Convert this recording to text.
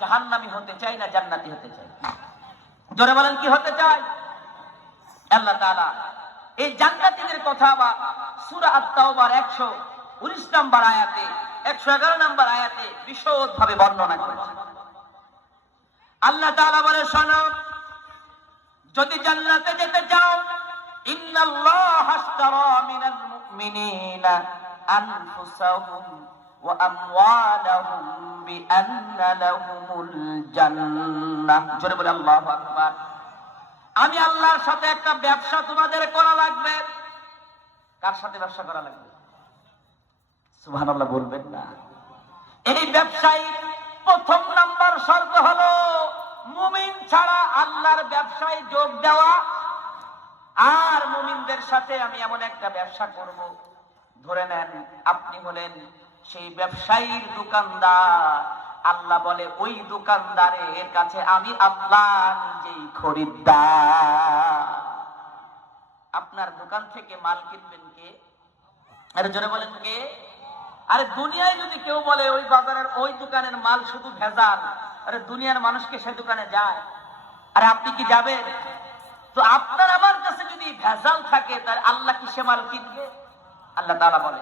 জাহান্নামী হতে চাই না জান্নাতি হতে চাই? জোরে বলেন কি হতে চাই? আল্লাহ তাআলা এই জান্নাতীদের কথা বা সূরা আত-তাওবার 119 নম্বর আয়াতে 111 নম্বর আয়াতে বিশদভাবে বর্ণনা করেছেন। আল্লাহ তাআলা বলে, শোনো, যদি জান্নাতে যেতে চাও, ইন্নাল্লাহা আশতারা মিনাল মুমিনিনা আনফুসাহুম ওয়া আমওয়ালাহুম বিআন্না লাহুমুল জান্নাহ। জোরে বলে আল্লাহু আকবার। আমি আল্লাহর সাথে একটা ব্যবসা তোমাদের করা লাগবে। কার সাথে ব্যবসা করা লাগবে? সুবহানাল্লাহ বলবেন না? এই ব্যবসায়ী প্রথম নাম্বার শর্ত হলো মুমিন ছাড়া আল্লাহর ব্যবসায় যোগ দেওয়া। আর মুমিনদের সাথে আমি এমন একটা ব্যবসা করব, ধরে নেন আপনি হলেন সেই ব্যবসায়ীর দোকানদার। আল্লাহ বলে ওই দোকানদারের কাছে আমি আল্লাহ নিজেই খরিদ্দার। আপনার দোকান থেকে মাল কিনবেন কে? আরে জোরে বলেন কে? আরে দুনিয়ায় যদি কেউ বলে ওই বাজারের ওই দোকানের মাল শুধু ভেজাল, আরে দুনিয়ার মানুষকে সে দোকানে যায়? আরে আপনি কি যাবেন? তো আপনার আমার কাছে যদি ভেজাল থাকে তাহলে আল্লাহ কি সে মাল কিনবে? আল্লাহ তাআলা বলে